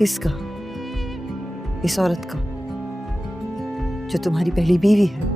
اس کا، اس عورت کا جو تمہاری پہلی بیوی ہے۔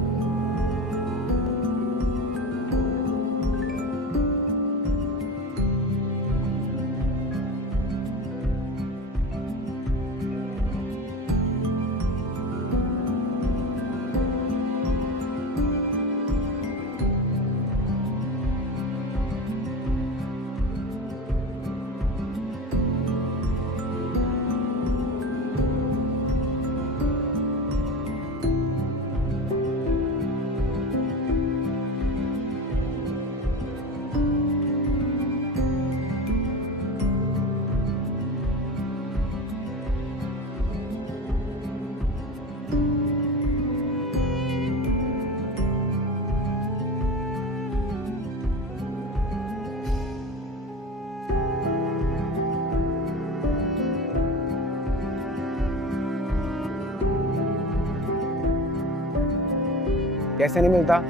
کیسے نہیں ملتا؟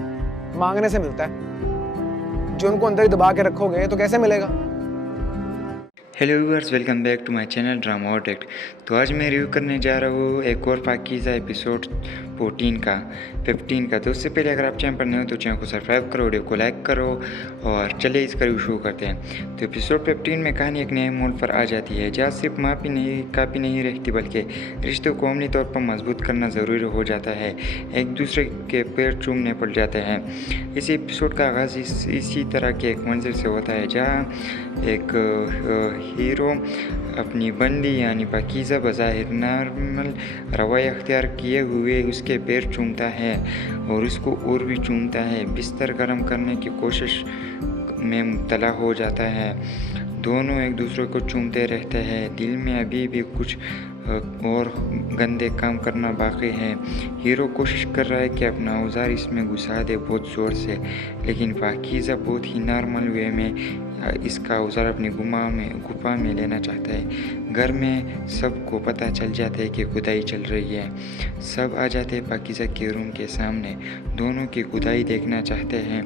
مانگنے سے ملتا ہے۔ جو ان کو اندر ہی دبا کے رکھو گے تو کیسے ملے گا؟ Hello viewers, welcome back to my channel drama اور ٹیکٹ۔ تو آج میں ریویو کرنے جا رہا ہوں ایک اور پاکیزہ ایپیسوڈ 15 کا۔ تو اس سے پہلے اگر آپ چینل پر نئے ہو تو چینل کو سبسکرائب کرو، ویڈیو کو لائک کرو اور چلیے اس کا ریویو شروع کرتے ہیں۔ تو ایپیسوڈ 15 میں کہانی ایک نئے موڑ پر آ جاتی ہے جہاں صرف کافی نہیں رہتی بلکہ رشتوں کو عملی طور پر مضبوط کرنا ضروری ہو جاتا ہے، ایک دوسرے کے پیر چومنے پڑ جاتے ہیں۔ اس ایپیسوڈ کا آغاز اسی طرح کے ایک منظر سے ہوتا ہے جہاں ایک ہیرو اپنی بندی یعنی پاکیزہ بظاہر نارمل رویہ اختیار کیے ہوئے اس کے پیر چومتا ہے اور اس کو اور بھی چومتا ہے، بستر گرم کرنے کی کوشش میں مبتلا ہو جاتا ہے۔ دونوں ایک دوسرے کو چومتے رہتے ہیں، دل میں ابھی بھی کچھ اور گندے کام کرنا باقی ہے۔ ہیرو کوشش کر رہا ہے کہ اپنا اوزار اس میں گھسا دے بہت زور سے، لیکن پاکیزہ بہت ہی نارمل وے میں اس کا اوزار اپنی گپا میں لینا چاہتا ہے۔ گھر میں سب کو پتہ چل جاتا ہے کہ کھدائی چل رہی ہے۔ سب آ جاتے ہیں پاکیزہ کے روم کے سامنے، دونوں کی کھدائی دیکھنا چاہتے ہیں۔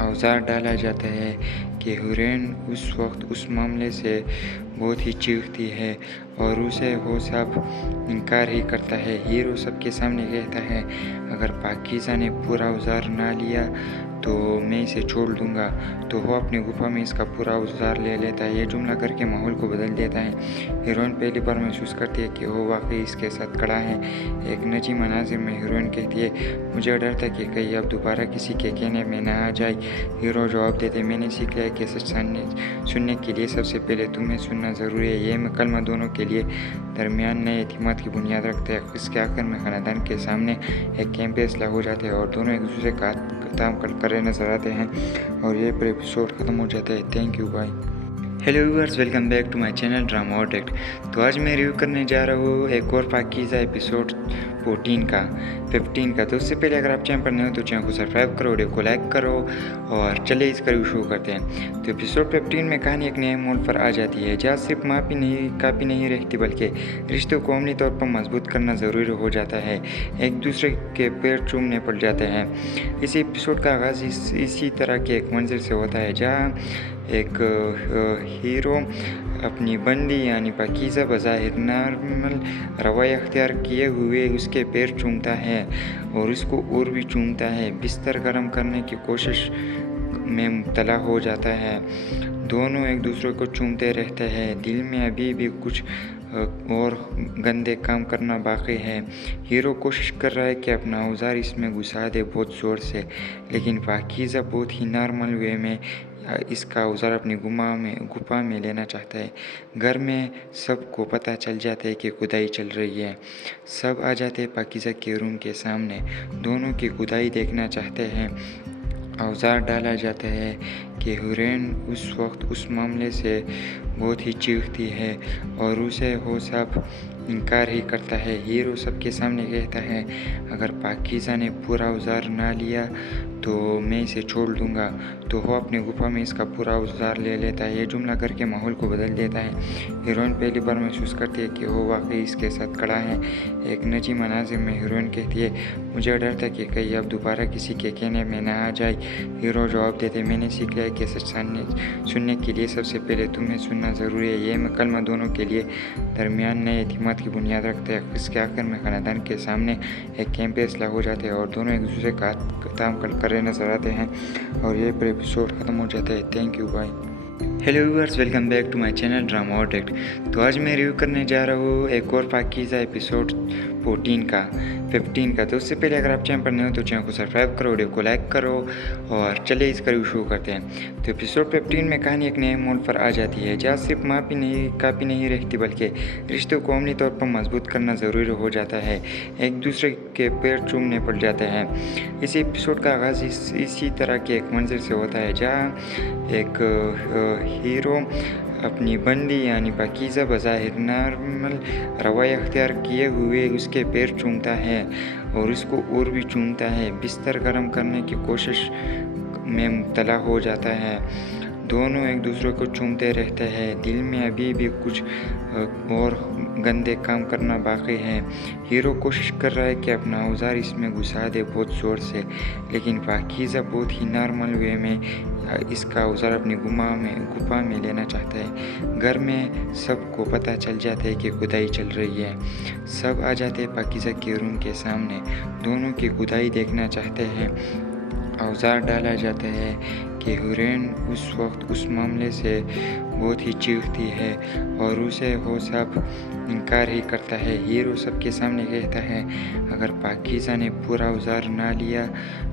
اوزار ڈالا جاتا ہے کہ ہیروئن اس وقت اس معاملے سے بہت ہی چیختی ہے اور اسے وہ سب انکار ہی کرتا ہے۔ ہیرو سب کے سامنے کہتا ہے اگر پاکیزہ نے پورا اوزار نہ لیا تو میں اسے چھوڑ دوں گا، تو وہ اپنی گپا میں اس کا پورا اوزار لے لیتا ہے۔ یہ جملہ کر کے ماحول کو بدل دیتا ہے۔ ہیروئن پہلی بار محسوس کرتی ہے کہ وہ واقعی اس کے ساتھ کھڑا ہے۔ ایک نجی مناظر میں ہیروئن کہتی ہے مجھے ڈر تھا کہ کہیں اب دوبارہ کسی کے کہنے میں نہ آ جائے۔ ہیرو جواب دیتے میں نے سیکھ لیا کہ سچ سننے کے لیے سب سے پہلے تمہیں سننا ضروری ہے۔ یہ کلمہ دونوں کے لیے درمیان نئے اعتماد کی بنیاد رکھتا ہے۔ اس کے آخر میں خاندان کے سامنے ایک کیمپ فیصلہ ہو جاتا ہے اور دونوں ایک دوسرے کا خطاب کرے نظر آتے ہیں اور یہ پر ایپیسوڈ ختم ہو جاتا ہے۔ Thank you, bye. Hello viewers, welcome back to my channel drama اور ٹیکٹ۔ تو آج میں ریویو کرنے جا رہا ہوں ایک اور پاکیزہ ایپیسوڈ 15 کا۔ تو اس سے پہلے اگر آپ چینل پر نئے ہو تو چینل کو سبسکرائب کرو، ویڈیو کو لائک کرو اور چلیے اس کا ریویو شروع کرتے ہیں۔ تو ایپیسوڈ 15 میں کہانی ایک نئے موڑ پر آ جاتی ہے جہاں صرف کافی نہیں رہتی بلکہ رشتوں کو عملی طور پر مضبوط کرنا ضروری ہو جاتا ہے، ایک دوسرے کے پیر چومنے پڑ جاتے ہیں۔ اس ایپیسوڈ کا آغاز اسی طرح کے ایک منظر سے ہوتا ہے جہاں ایک ہیرو اپنی بندی یعنی پاکیزہ بظاہر نارمل رویہ اختیار کیے ہوئے اس کے پیر چومتا ہے اور اس کو اور بھی چومتا ہے، بستر گرم کرنے کی کوشش میں مبتلا ہو جاتا ہے۔ دونوں ایک دوسرے کو چومتے رہتے ہیں، دل میں ابھی بھی کچھ اور گندے کام کرنا باقی ہے۔ ہیرو کوشش کر رہا ہے کہ اپنا اوزار اس میں گھسا دے بہت زور سے، لیکن پاکیزہ بہت ہی نارمل وے میں اس کا اوزار اپنی گپا میں لینا چاہتا ہے۔ گھر میں سب کو پتہ چل جاتا ہے کہ کھدائی چل رہی ہے۔ سب آ جاتے ہیں پاکیزہ کے روم کے سامنے، دونوں کی کھدائی دیکھنا چاہتے ہیں۔ اوزار ڈالا جاتا ہے کہ ہیروئن اس وقت اس معاملے سے بہت ہی چیختی ہے اور اسے وہ سب انکار ہی کرتا ہے۔ ہیرو سب کے سامنے کہتا ہے اگر پاکیزہ نے پورا اوزار نہ لیا تو میں اسے چھوڑ دوں گا، تو وہ اپنی گپا میں اس کا پورا اوزار لے لیتا ہے۔ یہ جملہ کر کے ماحول کو بدل دیتا ہے۔ ہیروئن پہلی بار محسوس کرتی ہے کہ وہ واقعی اس کے ساتھ کھڑا ہے۔ ایک نجی مناظر میں ہیروئن کہتی ہے مجھے ڈر تھا کہ کہیں اب دوبارہ کسی کے کہنے میں نہ آ جائے۔ ہیرو جواب دیتے میں نے سیکھ لیا کہ सच सुनने के लिए सबसे पहले तुम्हें सुनना ज़रूरी है। ये मकलमा दोनों के लिए दरमियान नए एतमाद की बुनियाद रखता है। इसके आखिर में ख़ानदान के सामने एक कैंप फैसला हो जाता है और दोनों एक दूसरे का काम कर रहे नजर आते हैं और ये पर एपिसोड ख़त्म हो जाता है। Thank you, bye. Hello viewers, welcome back to my channel drama और टेक्ट। तो आज मैं रिव्यू करने जा रहा हूँ एक और पाकीज़ा एपिसोड 15 का। तो उससे पहले अगर आप चैनल पर नए हो तो चैनल को सब्सक्राइब करो, वीडियो को लाइक करो और चलिए इसका रिव्यू शुरू करते हैं। तो एपिसोड 15 में कहानी एक नए मोड़ पर आ जाती है जहाँ सिर्फ काफ़ी नहीं रहती बल्कि रिश्तों को अमली तौर पर मजबूत करना ज़रूरी हो जाता है। एक दूसरे के पैर चूमने पड़ जाते हैं। इस एपिसोड का आगाज़ इसी तरह के एक मंजर से होता है जहाँ एक हीरो अपनी बंदी यानी पाकीज़ा बज़ाहिर नॉर्मल रवैया अख्तियार किए हुए उसके पैर चूमता है और उसको और भी चूमता है। बिस्तर गर्म करने की कोशिश में मुब्तला हो जाता है। दोनों एक दूसरे को चूमते रहते हैं। दिल में अभी भी कुछ और गंदे काम करना बाकी है। हीरो कोशिश कर रहा है कि अपना औजार इसमें घुसा दे बहुत ज़ोर से, लेकिन पाकीज़ा बहुत ही नॉर्मल वे में इसका औजार अपनी गुफा में लेना चाहता है। घर में सबको पता चल जाता है कि खुदाई चल रही है। सब आ जाते हैं पाकीज़ा के रूम के सामने। दोनों की खुदाई देखना चाहते हैं। औजार डाला जाता है कि हुरैन उस वक्त उस मामले से बहुत ही चीखती है और उसे वो सब इनकार ही करता है। हीरो सबके सामने कहता है अगर पाकीज़ा ने पूरा औजार ना लिया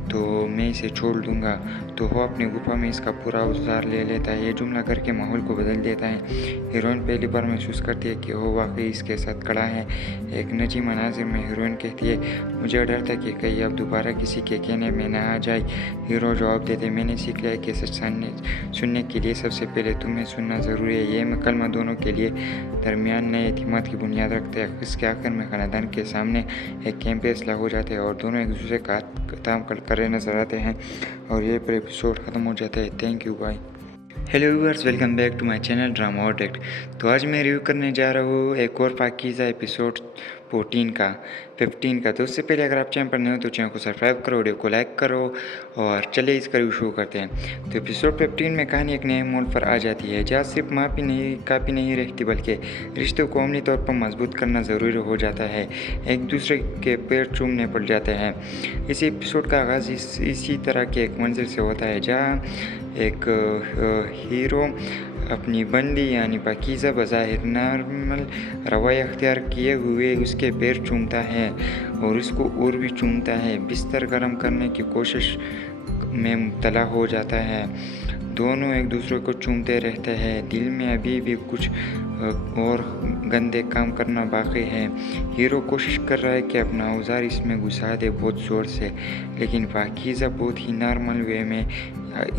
तो मैं इसे छोड़ दूंगा। तो वो अपनी गुफा में इसका पूरा औजार ले लेता है। ये जुमला करके माहौल को बदल देता है। हीरोइन पहली बार महसूस करती है कि वो वाकई इसके साथ खड़ा है। एक नजी मनाजिर में हीरोइन कहती है मुझे डर था कि कहीं अब दोबारा किसी के कहने में ना आ जाए। हीरो जवाब देते मैंने सीख लिया कि सच सुनने के लिए सबसे पहले तुम्हें सुनना ज़रूरी है। ये मकलमा दोनों के लिए दरमियान नए एतमाद की बुनियाद रखता है। इसके आखिर में ख़ानदान के सामने एक कैंप फैसला हो जाता है और दोनों एक दूसरे का काम कर रहे नजर आते हैं और ये पर एपिसोड ख़त्म हो जाता है। Thank you, bye. Hello viewers, welcome back to my channel drama और टेक्ट। तो आज मैं रिव्यू करने जा रहा हूँ एक और पाकीज़ा एपिसोड 15 का। तो उससे पहले अगर आप चैनल पर नए हो तो चैनल को सब्सक्राइब करो, वीडियो को लाइक करो और चलिए इसका रिव्यू शुरू करते हैं। तो एपिसोड 15 में कहानी एक नए मोड़ पर आ जाती है जहाँ सिर्फ काफ़ी नहीं रहती बल्कि रिश्तों को अमली तौर पर मजबूत करना ज़रूरी हो जाता है। एक दूसरे के पैर चूमने पड़ जाते हैं। इस एपिसोड का आगाज़ इसी तरह के एक मंजर से होता है जहाँ एक हीरो अपनी बंदी यानी पाकीज़ा बज़ाहिर नॉर्मल रवैया अख्तियार किए हुए उसके पैर चूमता है और उसको और भी चूमता है। बिस्तर गर्म करने की कोशिश में मुब्तला हो जाता है। दोनों एक दूसरे को चूमते रहते हैं। दिल में अभी भी कुछ और गंदे काम करना बाकी है। हीरो कोशिश कर रहा है कि अपना औजार इसमें घुसा दे बहुत ज़ोर से, लेकिन पाकीज़ा बहुत ही नॉर्मल वे में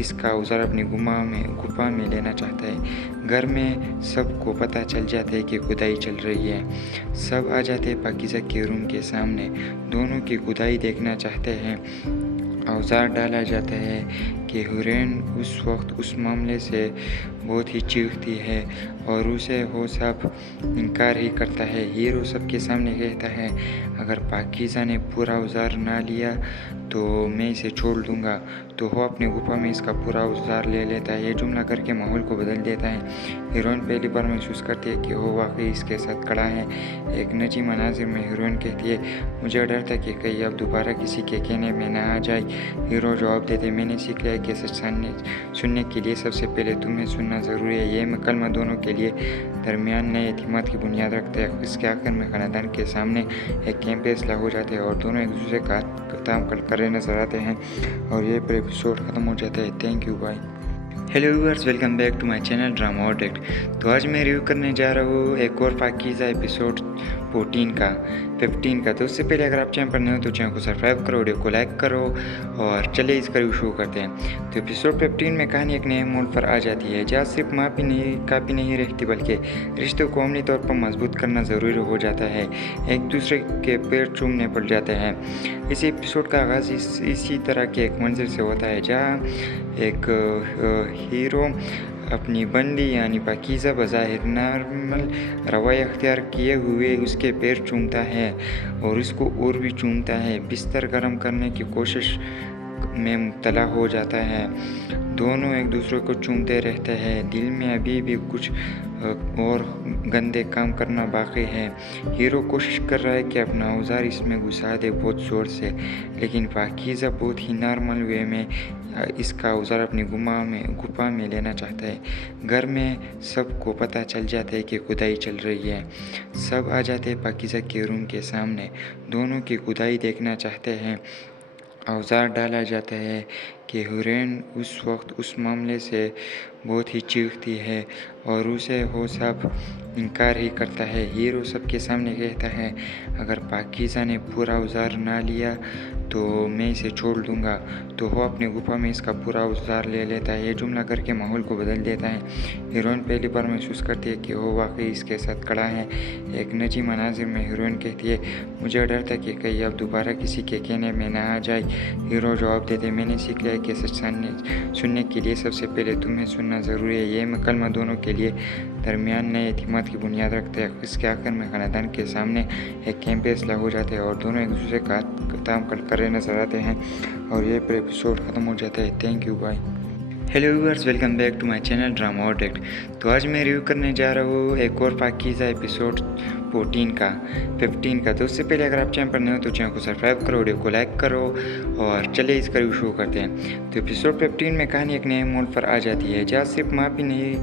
इसका औजार अपनी गुफा में लेना चाहता है। घर में सबको पता चल जाता है कि खुदाई चल रही है। सब आ जाते हैं पाकीज़ा के रूम के सामने। दोनों की खुदाई देखना चाहते हैं। औजार डाला जाता है कि हुरैन उस वक्त उस मामले से बहुत ही चीखती है और उसे वो सब इनकार ही करता है। हीरो सबके सामने कहता है अगर पाकीज़ा ने पूरा औजार ना लिया तो मैं इसे छोड़ दूंगा। तो वो अपनी गुफा में इसका पूरा औजार ले लेता है। ये जुमला करके माहौल को बदल देता है। हीरोइन पहली बार महसूस करती है कि वो वाकई इसके साथ खड़ा है। एक नजी मनाजिर में हीरोइन कहती है मुझे डर था कि कहीं अब दोबारा किसी के कहने में ना आ जाए। हीरो जवाब देते मैंने सीख लिया कि सच सुनने के लिए सबसे पहले तुम्हें सुनना ज़रूरी है। ये मकलमा दोनों के लिए दरमियान नए एतमाद की बुनियाद रखता है। इसके आखिर में ख़ानदान के सामने एक कैंप फैसला हो जाता है और दोनों एक दूसरे का काम कर रहे नजर आते हैं और ये पर एपिसोड ख़त्म हो जाता है। Thank you, bye. Hello viewers, welcome back to my channel drama और टेक्ट। तो आज मैं रिव्यू करने जा रहा हूँ एक और पाकीज़ा एपिसोड 15 का। तो उससे पहले अगर आप चैनल पर नए हो तो चैनल को सब्सक्राइब करो, वीडियो को लाइक करो और चलिए इसका रिव्यू शुरू करते हैं। तो एपिसोड 15 में कहानी एक नए मोड़ पर आ जाती है जहाँ सिर्फ काफ़ी नहीं रहती बल्कि रिश्तों को अमली तौर पर मजबूत करना ज़रूरी हो जाता है। एक दूसरे के पैर चूमने पड़ जाते हैं। इस एपिसोड का आगाज़ इसी तरह के एक मंजर से होता है जहाँ एक हीरो अपनी बंदी यानी पाकीज़ा बज़ाहिर नॉर्मल रवैया अख्तियार किए हुए उसके पैर चूमता है और उसको और भी चूमता है। बिस्तर गर्म करने की कोशिश میں مبتلا ہو جاتا ہے۔ دونوں ایک دوسرے کو چومتے رہتے ہیں، دل میں ابھی بھی کچھ اور گندے کام کرنا باقی ہے۔ ہیرو کوشش کر رہا ہے کہ اپنا اوزار اس میں گھسا دے بہت زور سے، لیکن پاکیزہ بہت ہی نارمل وے میں اس کا اوزار اپنی گپا میں لینا چاہتا ہے۔ گھر میں سب کو پتہ چل جاتا ہے کہ کھدائی چل رہی ہے۔ سب آ جاتے ہیں پاکیزہ کے روم کے سامنے، دونوں کی کھدائی دیکھنا چاہتے ہیں۔ اوزار ڈالا جاتا ہے کہ ہیروئن اس وقت اس معاملے سے بہت ہی چیختی ہے اور اسے وہ سب انکار ہی کرتا ہے۔ ہیرو سب کے سامنے کہتا ہے اگر پاکیزہ نے پورا اوزار نہ لیا تو میں اسے چھوڑ دوں گا، تو وہ اپنے گپا میں اس کا پورا اوزار لے لیتا ہے۔ یہ جملہ کر کے ماحول کو بدل دیتا ہے۔ ہیروئن پہلی بار محسوس کرتی ہے کہ وہ واقعی اس کے ساتھ کھڑا ہے۔ ایک نجی مناظر میں ہیروئن کہتی ہے مجھے ڈر تھا کہ کہیں اب دوبارہ کسی کے کہنے میں نہ آ جائے۔ ہیرو جواب دیتے میں نے سیکھ لیا کہ سچ سننے کے لیے سب سے پہلے تمہیں سننا ضروری ہے۔ یہ مکالمہ دونوں کے لیے درمیان نئے اعتماد کی بنیاد رکھتا ہے۔ اس کے آخر میں خاندان کے سامنے ایک کیمپ فیصلہ ہو جاتا ہے اور دونوں ایک دوسرے کا کام کر رہے نظر آتے ہیں اور یہ ایپیسوڈ ختم ہو جاتا ہے۔ Thank you, bye. Hello viewers, welcome back to my channel drama اور ڈیکٹ۔ تو آج میں ریویو کرنے جا رہا ہوں ایک اور پاکیزہ ایپیسوڈ 15 کا۔ تو اس سے پہلے اگر آپ چینل پر نئے ہو تو چینل کو سبسکرائب کرو، ویڈیو کو لائک کرو اور چلیے اس کا ریویو شروع کرتے ہیں۔ تو ایپیسوڈ 15 میں کہانی ایک نئے موڑ پر آ جاتی ہے جہاں صرف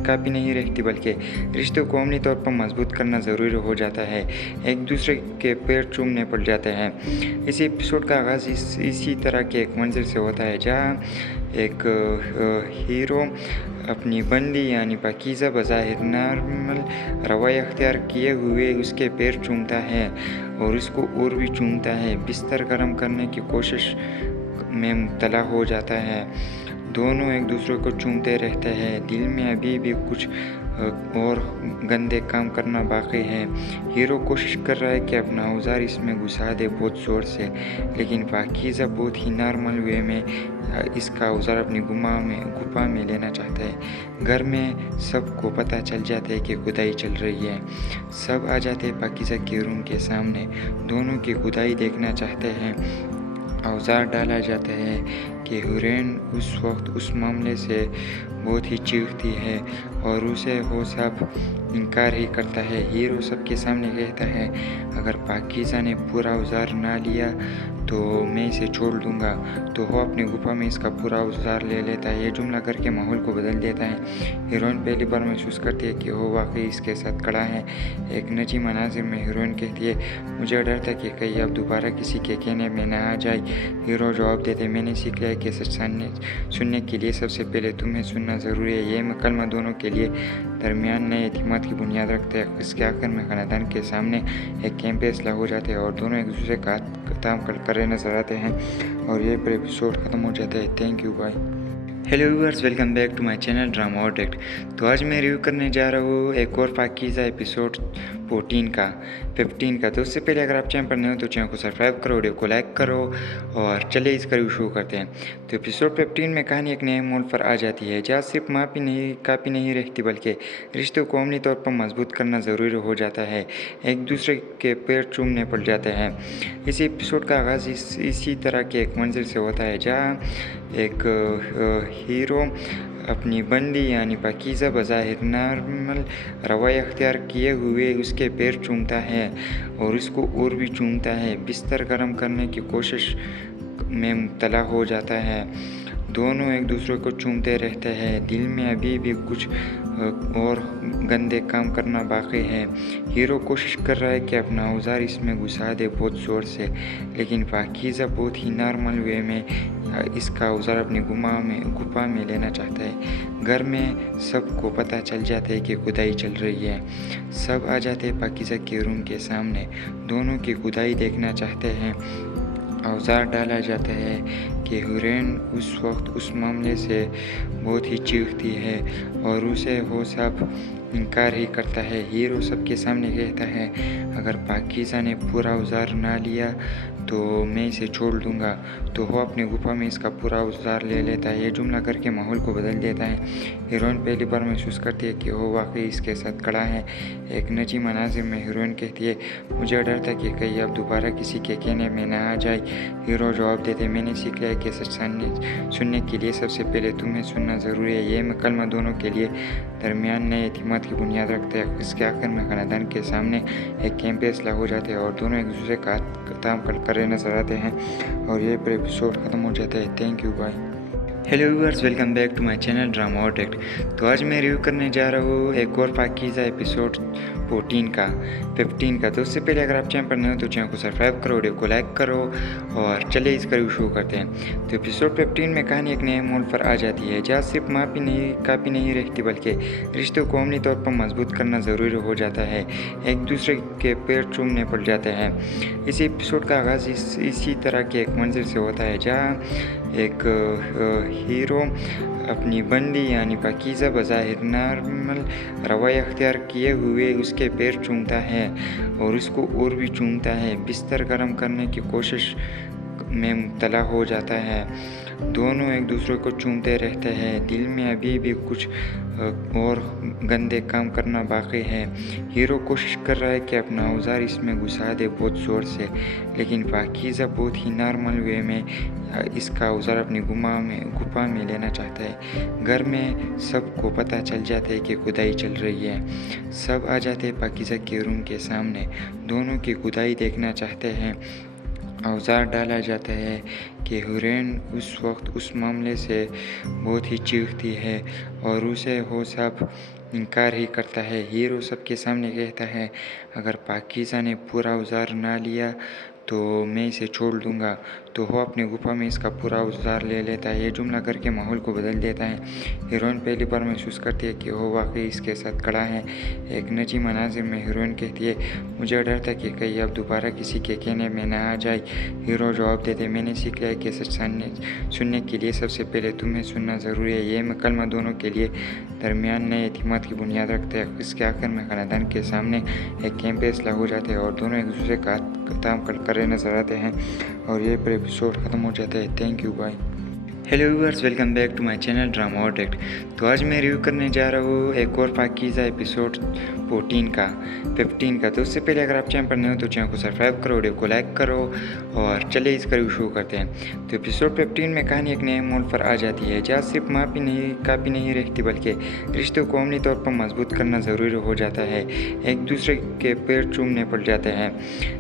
کافی نہیں رہتی بلکہ رشتوں کو عملی طور پر مضبوط کرنا ضروری ہو جاتا ہے۔ ایک دوسرے کے پیر چومنے پڑ جاتے ہیں۔ اس ایپیسوڈ کا آغاز اسی طرح کے ایک منظر سے ہوتا ہے جہاں ایک ہیرو اپنی بندی یعنی پاکیزہ بظاہر نارمل رویہ اختیار کیے ہوئے اس کے پیر چومتا ہے اور اس کو اور بھی چومتا ہے، بستر گرم کرنے کی کوشش میں مبتلا ہو جاتا ہے۔ دونوں ایک دوسرے کو چومتے رہتے ہیں، دل میں ابھی بھی کچھ اور گندے کام کرنا باقی ہے۔ ہیرو کوشش کر رہا ہے کہ اپنا اوزار اس میں گھسا دے بہت زور سے، لیکن پاکیزہ بہت ہی نارمل وے میں اس کا اوزار اپنی گپا میں لینا چاہتا ہے۔ گھر میں سب کو پتہ چل جاتا ہے کہ کھدائی چل رہی ہے۔ سب آ جاتے ہیں پاکیزہ کے روم کے سامنے، دونوں کی کھدائی دیکھنا چاہتے ہیں۔ اوزار ڈالا جاتا ہے کہ ہیروئن اس وقت اس معاملے سے بہت ہی چیختی ہے اور اسے وہ سب انکار ہی کرتا ہے۔ ہیرو سب کے سامنے کہتا ہے اگر پاکیزہ نے پورا اوزار نہ لیا تو میں اسے چھوڑ دوں گا، تو وہ اپنے گپا میں اس کا پورا اوزار لے لیتا ہے۔ یہ جملہ کر کے ماحول کو بدل دیتا ہے۔ ہیروئن پہلی بار محسوس کرتی ہے کہ وہ واقعی اس کے ساتھ کھڑا ہے۔ ایک نجی مناظر میں ہیروئن کہتی ہے مجھے ڈر تھا کہ کہیں اب دوبارہ کسی کے کہنے میں نہ آ جائے۔ ہیرو جواب دیتے میں نے سیکھ لیا کہ سچ سننے کے لیے سب سے پہلے تمہیں سننا ضروری ہے۔ یہ مکالمہ دونوں کے لیے درمیان نئے اعتماد کی بنیاد رکھتا ہے۔ اس کے آخر میں خاندان کے سامنے ایک کیمپ فیصلہ ہو جاتا ہے اور دونوں ایک دوسرے کا کام کر رہے نظر آتے ہیں اور یہ ایپیسوڈ ختم ہو جاتا ہے۔ Thank you, bye. Hello viewers, welcome back to my channel drama اور ڈیکٹ۔ تو آج میں ریویو کرنے جا رہا ہوں ایک اور پاکیزہ ایپیسوڈ 15 کا۔ تو اس سے پہلے اگر آپ چینل پر نئے ہو تو چینل کو سبسکرائب کرو، ویڈیو کو لائک کرو اور چلیے اس کا ریویو شروع کرتے ہیں۔ تو ایپیسوڈ 15 میں کہانی ایک نئے موڑ پر آ جاتی ہے جہاں صرف کافی نہیں رہتی بلکہ رشتوں کو عملی طور پر مضبوط کرنا ضروری ہو جاتا ہے۔ ایک دوسرے کے پیر چومنے پڑ جاتے ہیں۔ اس ایپیسوڈ کا آغاز اسی طرح کے ایک منظر سے ہوتا ہے جہاں ایک ہیرو اپنی بندی یعنی پاکیزہ بظاہر نارمل رویہ اختیار کیے ہوئے اس کے پیر چومتا ہے اور اس کو اور بھی چومتا ہے، بستر گرم کرنے کی کوشش میں مبتلا ہو جاتا ہے۔ دونوں ایک دوسرے کو چومتے رہتے ہیں، دل میں ابھی بھی کچھ اور گندے کام کرنا باقی ہے۔ ہیرو کوشش کر رہا ہے کہ اپنا اوزار اس میں گھسا دے بہت زور سے، لیکن پاکیزہ بہت ہی نارمل وے میں اس کا اوزار اپنی گپا میں لینا چاہتا ہے۔ گھر میں سب کو پتہ چل جاتا ہے کہ کھدائی چل رہی ہے۔ سب آ جاتے ہیں پاکیزہ کے روم کے سامنے، دونوں کی کھدائی دیکھنا چاہتے ہیں۔ اوزار ڈالا جاتا ہے کہ ہیروئن اس وقت اس معاملے سے بہت ہی چیختی ہے اور اسے وہ سب इनकार ही करता है। हीरो सबके सामने कहता है, अगर पाकीज़ा ने पूरा औजार ना लिया तो मैं इसे छोड़ दूंगा। तो वो अपनी गुफा में इसका पूरा औजार ले लेता है। ये जुमला करके माहौल को बदल देता है। हीरोइन पहली बार महसूस करती है कि वो वाकई इसके साथ खड़ा है। एक नजी मनाजिर में हीरोइन कहती है, मुझे डर था कि कहीं अब दोबारा किसी के कहने में ना आ जाए। हीरो जवाब देते, मैंने सीख लिया कि सच सुनने के लिए सबसे पहले तुम्हें सुनना ज़रूरी है। ये मकलमा दोनों के लिए दरमियान नए एतमाद की बुनियाद रखता है। इसके आखिर में खानदान के सामने एक कैंप फैसला हो जाते हैं और दोनों एक दूसरे का काम कर रहे नजर आते हैं और ये पर एपिसोड ख़त्म हो जाता है। Thank you, bye. Hello viewers, welcome back to my channel drama और टेक्ट। तो आज मैं रिव्यू करने जा रहा हूँ एक और पाकीज़ा एपिसोड 15 का। तो उससे पहले अगर आप चैनल पर नए हो तो चैनल को सब्सक्राइब करो, वीडियो को लाइक करो और चलिए इसका रिव्यू शुरू करते हैं। तो एपिसोड 15 में कहानी एक नए मोड़ पर आ जाती है, जहाँ सिर्फ काफ़ी नहीं रहती बल्कि रिश्तों को अमली तौर पर मजबूत करना ज़रूरी हो जाता है। एक दूसरे के पैर चूमने पड़ जाते हैं। इस एपिसोड का आगाज़ इसी तरह के एक मंजिल से होता है, जहाँ एक हीरो अपनी बंदी यानी पाकीज़ा बज़ाहिर नॉर्मल रवैया अख्तियार किए हुए उसके पैर चूमता है और उसको और भी चूमता है। बिस्तर गर्म करने की कोशिश में मुब्तला हो जाता है। दोनों एक दूसरे को चूमते रहते हैं। दिल में अभी भी कुछ और गंदे काम करना बाकी है। हीरो कोशिश कर रहा है कि अपना औजार इसमें घुसा दे बहुत ज़ोर से, लेकिन पाकीज़ा बहुत ही नॉर्मल वे में इसका औजार अपनी गुफा में लेना चाहता है। घर में सबको पता चल जाता है कि खुदाई चल रही है। सब आ जाते हैं पाकीज़ा के रूम के सामने। दोनों की खुदाई देखना चाहते हैं। औजार डाला जाता है कि हीरोइन उस वक्त उस मामले से बहुत ही चीखती है और उसे वो सब इनकार ही करता है। हीरो सबके सामने कहता है, अगर पाकीज़ा ने पूरा औजार ना लिया तो मैं इसे छोड़ दूंगा। तो वो अपनी गुफा में इसका पूरा औजार ले लेता है। ये जुमला करके माहौल को बदल देता है। हीरोइन पहली बार महसूस करती है कि वो वाकई इसके साथ खड़ा है। एक नजी मनाजिर में हीरोइन कहती है, मुझे डर था कि कहीं अब दोबारा किसी के कहने में ना आ जाए। हीरो जवाब देते, मैंने सीख लिया कि सच सुनने के लिए सबसे पहले तुम्हें सुनना ज़रूरी है। ये मकलमा दोनों के लिए दरमियान नए एतमाद की बुनियाद रखता है। इसके आखिर में खानदान के सामने एक कैंप फैसला हो जाते हैं और दोनों एक दूसरे का काम कर रहे नजर आते हैं और ये पर एपिसोड ख़त्म हो जाता है। Thank you, bye. Hello viewers, welcome back to my channel drama और टेक्ट। तो आज मैं रिव्यू करने जा रहा हूँ एक और पाकीज़ा एपिसोड 15 का। तो उससे पहले अगर आप चैनल पर नए हो तो चैनल को सब्सक्राइब करो, वीडियो को लाइक करो और चलिए इसका रिव्यू शुरू करते हैं। तो एपिसोड 15 में कहानी एक नए मोड़ पर आ जाती है, जहाँ सिर्फ काफ़ी नहीं रहती बल्कि रिश्तों को अमली तौर पर मजबूत करना ज़रूरी हो जाता है। एक दूसरे के पैर चूमने पड़ जाते हैं।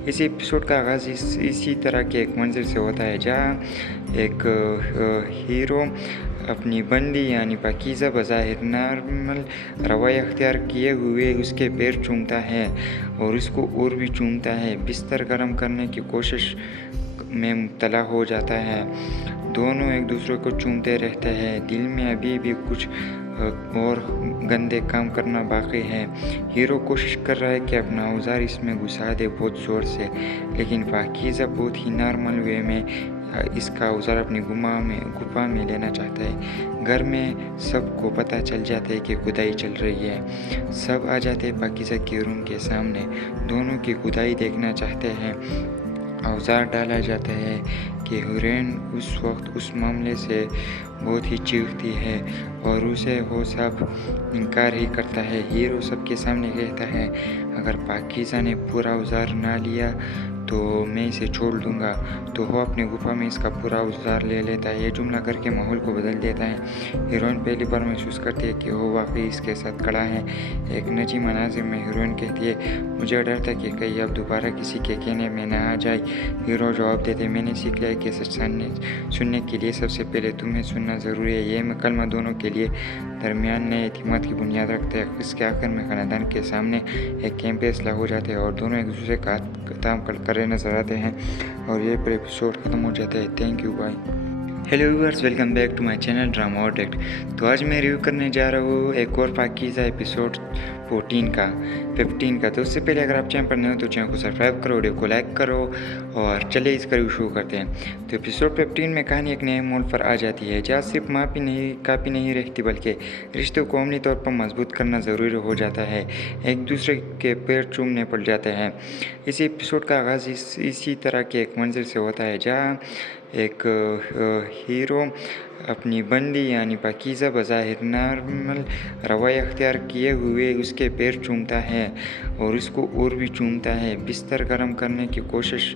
इस एपिसोड का आगाज़ इसी तरह के एक मंजिल से होता है, जहाँ एक हीरो अपनी बंदी यानी पाकीज़ा बज़ाहिर नॉर्मल रवैया अख्तियार किए हुए उसके पैर चूमता है और उसको और भी चूमता है। बिस्तर गर्म करने की कोशिश में मुब्तला हो जाता है। दोनों एक दूसरे को चूमते रहते हैं। दिल में अभी भी कुछ और गंदे काम करना बाकी है। हीरो कोशिश कर रहा है कि अपना औजार इसमें घुसा दे बहुत ज़ोर से, लेकिन पाकीज़ा बहुत ही नॉर्मल वे में इसका औजार अपनी गुफा में लेना चाहता है। घर में सबको पता चल जाता है कि खुदाई चल रही है। सब आ जाते हैं पाकीज़ा के रूम के सामने। दोनों की खुदाई देखना चाहते हैं। औजार डाला जाता है कि हीरोइन उस वक्त उस मामले से बहुत ही चीखती है और उसे वो सब इनकार ही करता है। हीरो सबके सामने कहता है, अगर पाकीज़ा ने पूरा औजार ना लिया तो मैं इसे छोड़ दूंगा। तो वो अपनी गुफा में इसका पूरा औजार ले लेता है। ये जुमला करके माहौल को बदल देता है। हीरोइन पहली बार महसूस करती है कि वो वाकई इसके साथ खड़ा है। एक नजी मनाजिर में हीरोइन कहती है, मुझे डर था कि कहीं अब दोबारा किसी के कहने में ना आ जाए। हीरो जवाब देते, मैंने सीख लिया कि सच सुनने के लिए सबसे पहले तुम्हें सुनना ज़रूरी है। ये मकलमा दोनों के लिए दरमियान नए एतमाद की बुनियाद रखता है। इसके आखिर में खानदान के सामने एक कैंप फैसला हो जाते हैं और दोनों एक दूसरे का काम कर रहे नजर आते हैं और ये पर एपिसोड ख़त्म हो जाता है। Thank you, bye. Hello viewers, welcome back to my channel drama और एक्ट। तो आज मैं रिव्यू करने जा रहा हूँ एक और पाकीज़ा एपिसोड 15 का। तो उससे पहले अगर आप चैनल पर नए हो तो चैनल को सब्सक्राइब करो, वीडियो को लाइक करो और चलिए इसका रिव्यू शुरू करते हैं। तो एपिसोड 15 में कहानी एक नए मोड़ पर आ जाती है, जहाँ सिर्फ काफ़ी नहीं रहती बल्कि रिश्तों को अमली तौर पर मजबूत करना ज़रूरी हो जाता है। एक दूसरे के पैर चूमने पड़ जाते हैं। इसी एपिसोड का आगाज़ इसी तरह के एक मंजिल से होता है, जहाँ एक हीरो अपनी बंदी यानी पाकीज़ा बज़ाहिर नॉर्मल रवैया अख्तियार किए हुए उसके पैर चूमता है और उसको और भी चूमता है। बिस्तर गर्म करने की कोशिश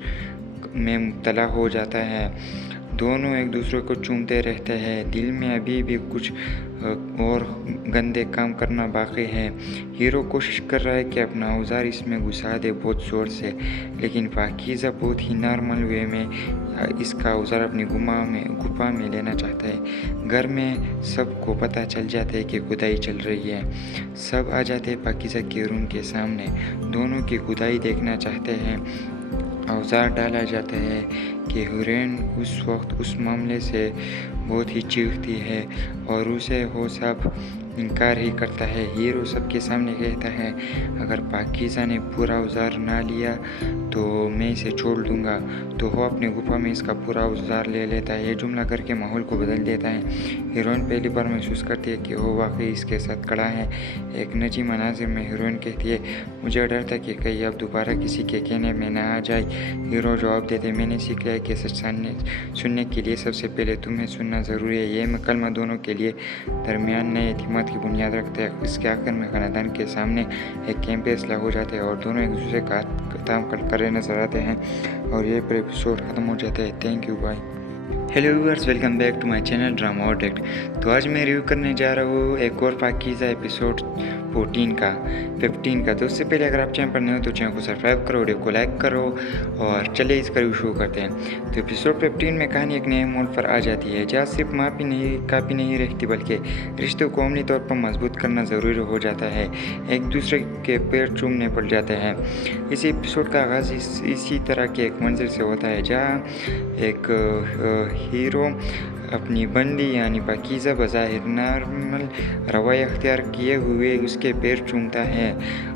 में मुब्तला हो जाता है। दोनों एक दूसरे को चूमते रहते हैं। दिल में अभी भी कुछ और गंदे काम करना बाकी है। हीरो कोशिश कर रहा है कि अपना औजार इसमें घुसा दे बहुत ज़ोर से, लेकिन पाकीज़ा बहुत ही नॉर्मल वे में इसका औजार अपनी गुफा में लेना चाहता है। घर में सबको पता चल जाता है कि खुदाई चल रही है। सब आ जाते हैं पाकीज़ा के रूम के सामने। दोनों की खुदाई देखना चाहते हैं। औजार डाला जाता है कि हुरैन उस वक्त उस मामले से बहुत ही चीखती है और उसे वो सब इनकार ही करता है। हीरो सबके सामने कहता है, अगर पाकीज़ा ने पूरा औजार ना लिया तो मैं इसे छोड़ दूंगा। तो वो अपनी गुफा में इसका पूरा औजार ले लेता है। ये जुमला करके माहौल को बदल देता है। हीरोइन पहली बार महसूस करती है कि वो वाकई इसके साथ खड़ा है। एक नजी मनाजिर में हीरोइन कहती है, मुझे डर था कि कहीं अब दोबारा किसी के कहने में ना आ जाए। हीरो जवाब देते, मैंने सीख लिया कि सच सुनने के लिए सबसे पहले तुम्हें सुनना ज़रूरी है। ये मकलमा दोनों के लिए दरमियान नए एतमाद की बुनियाद रखता है। इसके आखिर में खानदान के सामने एक कैंप फैसला हो जाता है और दोनों एक दूसरे का काम कर रहे नजर आते हैं और ये पर एपिसोड ख़त्म हो जाता है। Thank you, bye. Hello viewers, welcome back to my channel drama और एक्ट। तो आज मैं रिव्यू करने जा रहा हूँ एक और पाकीज़ा एपिसोड 15 का। तो उससे पहले अगर आप चैनल पर नए हो तो चैनल को सब्सक्राइब करो, वीडियो को लाइक करो और चलिए इसका रिव्यू शुरू करते हैं। तो एपिसोड 15 में कहानी एक नए मोड़ पर आ जाती है, जहाँ सिर्फ काफ़ी नहीं रहती बल्कि रिश्तों को अमली तौर पर मजबूत करना ज़रूरी हो जाता है। एक दूसरे के पैर चूमने पड़ जाते हैं। इसी एपिसोड का आगाज़ इसी तरह के एक मंजिल से होता है, जहाँ एक हीरो अपनी बंदी यानी पाकीज़ा बज़ाहिर नॉर्मल रवैया अख्तियार किए हुए उसके पैर चूमता है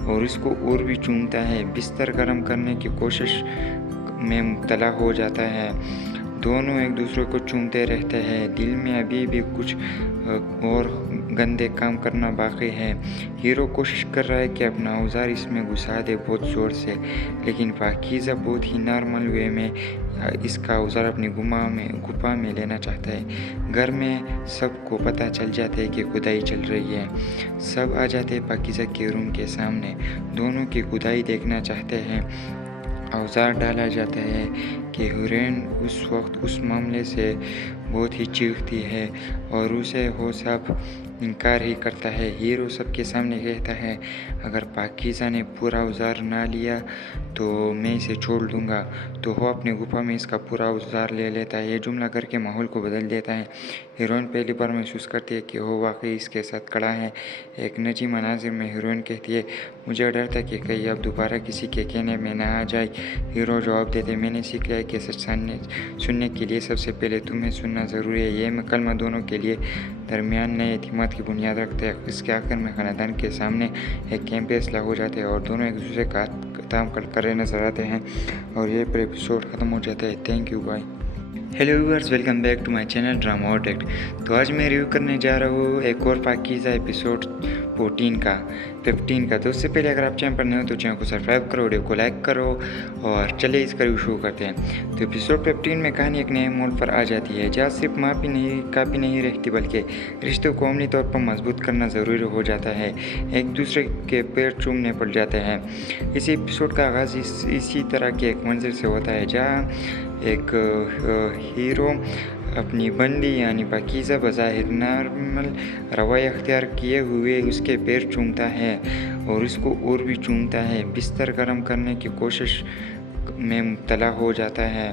और उसको और भी चूमता है। बिस्तर गर्म करने की कोशिश में मुब्तला हो जाता है। दोनों एक दूसरे को चूमते रहते हैं। दिल में अभी भी कुछ और गंदे काम करना बाकी है। हीरो कोशिश कर रहा है कि अपना औजार इसमें घुसा दे बहुत ज़ोर से, लेकिन पाकीज़ा बहुत ही नॉर्मल वे में इसका औजार अपनी गुफा में लेना चाहता है। घर में सबको पता चल जाता है कि खुदाई चल रही है। सब आ जाते हैं पाकीज़ा के रूम के सामने। दोनों की खुदाई देखना चाहते हैं। औजार डाला जाता है कि हुरैन उस वक्त उस मामले से बहुत ही चीखती है और उसे वो सब इनकार ही करता है। हीरो सबके सामने कहता है, अगर पाकीज़ा ने पूरा औजार ना लिया तो मैं इसे छोड़ दूंगा। तो वो अपनी गुफा में इसका पूरा औजार ले लेता है। ये जुमला करके माहौल को बदल देता है। हीरोइन पहली बार महसूस करती है कि वो वाकई इसके साथ खड़ा है। एक नजी मनाजिर में हीरोइन कहती है, मुझे डर था कि कहीं अब दोबारा किसी के कहने में ना आ जाए। हीरो जवाब देते, मैंने सीख लिया कि सच सुनने के लिए सबसे पहले तुम्हें सुनना ज़रूरी है। ये मकलमा दोनों के लिए दरमियान नए एतमाद की बुनियाद रखता है। इसके आखिर में खानदान के सामने एक कैंप फैसला हो जाता है और दोनों एक दूसरे का काम कर रहे नजर आते हैं और ये पर एपिसोड ख़त्म हो जाता है। Thank you, bye. Hello viewers, welcome back to my channel drama और एक्ट। तो आज मैं रिव्यू करने जा रहा हूँ एक और पाकीज़ा एपिसोड 15 का। तो उससे पहले अगर आप चैनल पर नए हो तो चैनल को सब्सक्राइब करो, वीडियो को लाइक करो और चलिए इसका रिव्यू शुरू करते हैं। तो एपिसोड 15 में कहानी एक नए मोड़ पर आ जाती है, जहाँ सिर्फ काफ़ी नहीं रहती बल्कि रिश्तों को अमली तौर पर मजबूत करना ज़रूरी हो जाता है। एक दूसरे के पैर चूमने पड़ जाते हैं। इसी एपिसोड का आगाज़ इसी तरह के एक मंजिल से होता है, जहाँ एक हीरो अपनी बंदी यानी पाकीज़ा बज़ाहिर नॉर्मल रवैया अख्तियार किए हुए उसके पैर चूमता है और उसको और भी चूमता है। बिस्तर गर्म करने की कोशिश में मुब्तला हो जाता है।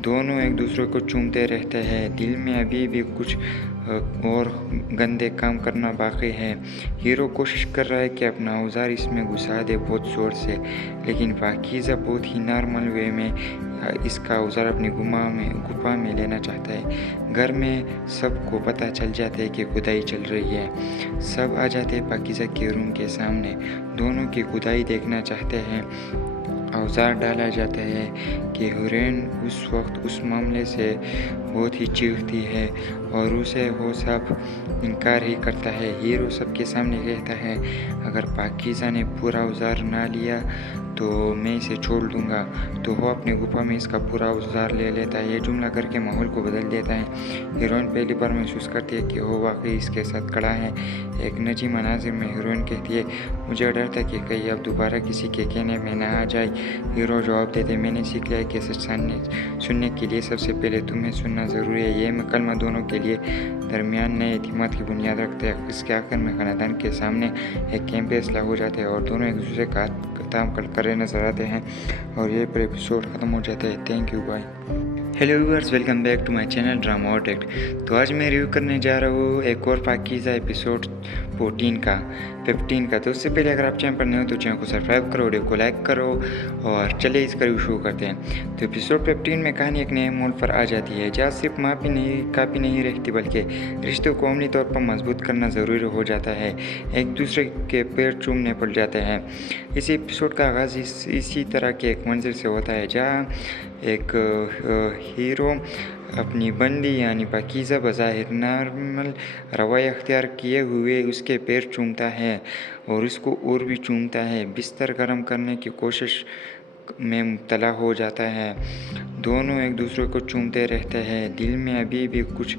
दोनों एक दूसरे को चूमते रहते हैं। दिल में अभी भी कुछ और गंदे काम करना बाकी है। हीरो कोशिश कर रहा है कि अपना औजार इसमें घुसा दे बहुत ज़ोर से, लेकिन पाकीज़ा बहुत ही नॉर्मल वे में इसका औजार अपनी गुफा में लेना चाहता है। घर में सबको पता चल जाता है कि खुदाई चल रही है। सब आ जाते हैं पाकीज़ा के रूम के सामने, दोनों की खुदाई देखना चाहते हैं। औजार डाला जाता है कि हुरैन उस वक्त उस मामले से बहुत ही चीखती है और उसे वो सब इनकार ही करता है। हीरो सबके सामने कहता है, अगर पाकीज़ा ने पूरा औजार ना लिया तो मैं इसे छोड़ दूंगा। तो वो अपनी गुफा में इसका पूरा औजार ले लेता है। ये जुमला करके माहौल को बदल देता है। हीरोइन पहली बार महसूस करती है कि वो वाकई इसके साथ खड़ा है। एक नजी मनाजिर में हीरोइन कहती है, मुझे डर था कि कहीं अब दोबारा किसी के कहने में ना आ जाए। हीरो जवाब देते, मैंने सीख लिया कि सच सुनने के लिए सबसे पहले तुम्हें सुनना ज़रूरी है। ये मकलमा दोनों के लिए दरमियान नए एतमाद की बुनियाद रखते हैं। इसके आखिर में खानदान के सामने एक कैंप फैसला हो जाता है और दोनों एक दूसरे का काम कर रहे नजर आते हैं और ये पर एपिसोड ख़त्म हो जाता है। Thank you, bye. Hello viewers, welcome back to my channel drama और एक्ट। तो आज मैं रिव्यू करने जा रहा हूँ एक और पाकीज़ा एपिसोड 15 का। तो उससे पहले अगर आप चैनल पर नए हो तो चैनल को सब्सक्राइब करो, वीडियो को लाइक करो और चलिए इसका रिव्यू शुरू करते हैं। तो एपिसोड 15 में कहानी एक नए मोड़ पर आ जाती है, जहाँ सिर्फ काफ़ी नहीं रहती बल्कि रिश्तों को अमली तौर पर मजबूत करना ज़रूरी हो जाता है। एक दूसरे के पैर चूमने पड़ जाते हैं। इस एपिसोड का आगाज़ इसी तरह के एक मंजिल से होता है, जहाँ एक हीरो अपनी बंदी यानी पाकीज़ा बज़ाहिर नॉर्मल रवैया अख्तियार किए हुए उसके पैर चूमता है और उसको और भी चूमता है। बिस्तर गर्म करने की कोशिश में मुब्तला हो जाता है। दोनों एक दूसरे को चूमते रहते हैं। दिल में अभी भी कुछ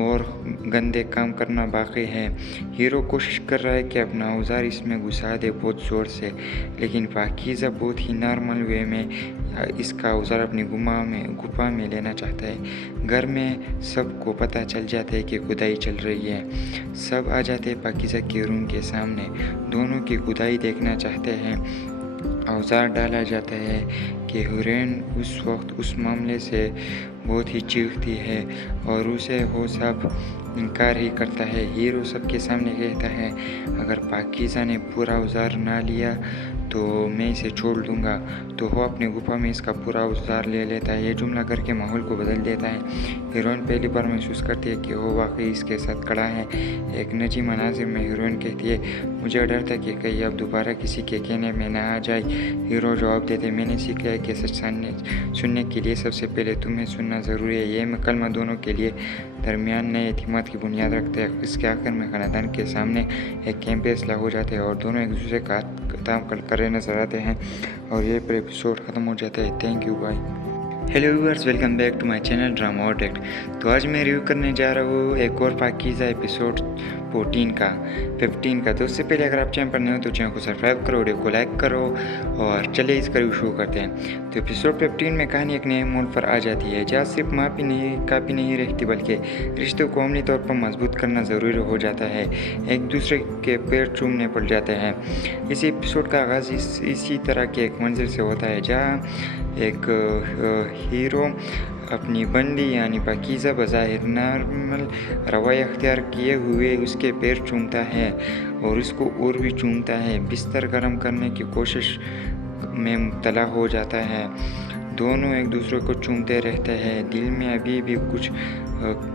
और गंदे काम करना बाकी है। हीरो कोशिश कर रहा है कि अपना औजार इसमें घुसा दे बहुत ज़ोर से, लेकिन पाकीज़ा बहुत ही नॉर्मल वे में इसका औजार अपनी गुफा में लेना चाहता है। घर में सबको पता चल जाता है कि खुदाई चल रही है। सब आ जाते हैं पाकीज़ा के रूम के सामने, दोनों की खुदाई देखना चाहते हैं। औजार डाला जाता है कि हुरैन उस वक्त उस मामले से बहुत ही चीखती है और उसे वो सब इनकार ही करता है। हीरो सबके सामने कहता है, अगर पाकीज़ा ने पूरा औजार ना लिया तो मैं इसे छोड़ दूंगा। तो वो अपनी गुफा में इसका पूरा औजार ले लेता है। ये जुमला करके माहौल को बदल देता है। हीरोइन पहली बार महसूस करती है कि वो वाकई इसके साथ खड़ा है। एक नजी मनाजिर में हीरोइन कहती है, मुझे डर था कि कहीं अब दोबारा किसी के कहने में ना आ जाए। हीरो जवाब देते, मैंने सीख लिया कि सच सुनने के लिए सबसे पहले तुम्हें सुनना ज़रूरी है। ये मकलमा दोनों के लिए दरमियान नए एतमाद की बुनियाद रखते हैं। इसके आखिर में खानदान के सामने एक कैंप फैसला हो जाता है और दोनों एक दूसरे का काम कर रहे नजर आते हैं और ये पर एपिसोड ख़त्म हो जाता है। Thank you, bye. Hello viewers, welcome back to my channel drama और एक्ट। तो आज मैं रिव्यू करने जा रहा हूँ एक और पाकीज़ा एपिसोड 15 का। तो उससे पहले अगर आप चैनल पर नए हो तो चैनल को सब्सक्राइब करो, वीडियो को लाइक करो और चलिए इसका रिव्यू शुरू करते हैं। तो एपिसोड 15 में कहानी एक नए मोड़ पर आ जाती है, जहाँ सिर्फ काफ़ी नहीं रहती बल्कि रिश्तों को अमली तौर पर मजबूत करना ज़रूरी हो जाता है। एक दूसरे के पैर चूमने पड़ जाते हैं। इस एपिसोड का आगाज़ इसी तरह के एक मंजिल से होता है, जहाँ एक हीरो अपनी बंदी यानी पाकीज़ा बज़ाहिर नॉर्मल रवैया अख्तियार किए हुए उसके पैर चूमता है और उसको और भी चूमता है। बिस्तर गर्म करने की कोशिश में मुब्तला हो जाता है। दोनों एक दूसरे को चूमते रहते हैं। दिल में अभी भी कुछ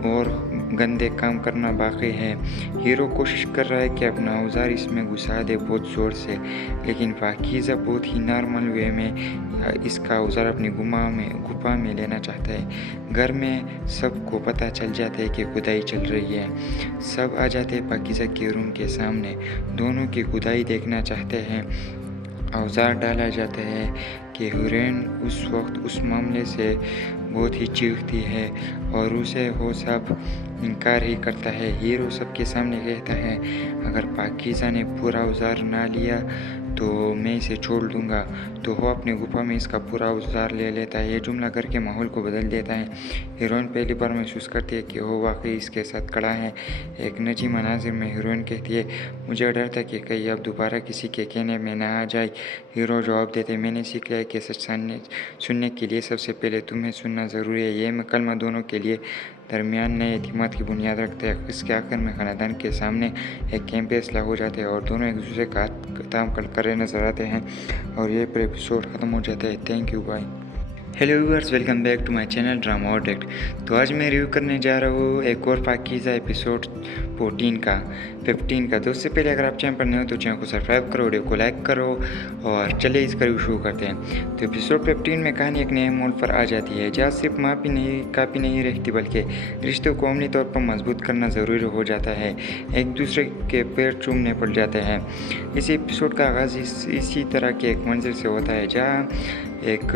और गंदे काम करना बाकी है। हीरो कोशिश कर रहा है कि अपना औजार इसमें घुसा दे बहुत ज़ोर से, लेकिन पाकीज़ा बहुत ही नॉर्मल वे में इसका औजार अपनी गुफा में लेना चाहता है। घर में सबको पता चल जाता है कि खुदाई चल रही है। सब आ जाते हैं पाकीज़ा के रूम के सामने, दोनों की खुदाई देखना चाहते हैं। औजार डाला जाता है कि हुरैन उस वक्त उस मामले से बहुत ही चीखती है और उसे वो सब इनकार ही करता है। हीरो सबके सामने कहता है, अगर पाकीज़ा ने पूरा औजार ना लिया तो मैं इसे छोड़ दूंगा। तो वो अपनी गुफा में इसका पूरा औजार ले लेता है। ये जुमला करके माहौल को बदल देता है। हीरोइन पहली बार महसूस करती है कि वो वाकई इसके साथ खड़ा है। एक नजी मनाजिर में हीरोइन कहती है, मुझे डर था कि कहीं अब दोबारा किसी के कहने में ना आ जाए। हीरो जवाब देते, मैंने सीख लिया कि सच सुनने के लिए सबसे पहले तुम्हें सुनना ज़रूरी है। ये मकलमा दोनों के लिए درمیان نئے اعتماد کی بنیاد رکھتے ہیں۔ اس کے آخر میں خاندان کے سامنے ایک اہم فیصلہ ہو جاتا ہے اور دونوں ایک دوسرے کا کام کرے نظر آتے ہیں اور یہ پر ایپیسوڈ ختم ہو جاتا ہے۔ Thank you, bye. Hello viewers, welcome back to my channel drama اور ڈیکٹ۔ تو آج میں ریویو کرنے جا رہا ہوں ایک اور پاکیزہ ایپیسوڈ 15 کا۔ تو اس سے پہلے اگر آپ چینل پر نئے ہو تو چینل کو سبسکرائب کرو، ویڈیو کو لائک کرو اور چلیے اس کا ریویو شروع کرتے ہیں۔ تو ایپیسوڈ 15 میں کہانی ایک نئے موڑ پر آ جاتی ہے جہاں صرف کافی نہیں رہتی بلکہ رشتوں کو عملی طور پر مضبوط کرنا ضروری ہو جاتا ہے۔ ایک دوسرے کے پیر چومنے پڑ جاتے ہیں۔ اس ایپیسوڈ کا آغاز اسی طرح کے ایک منظر سے ہوتا ہے جہاں ایک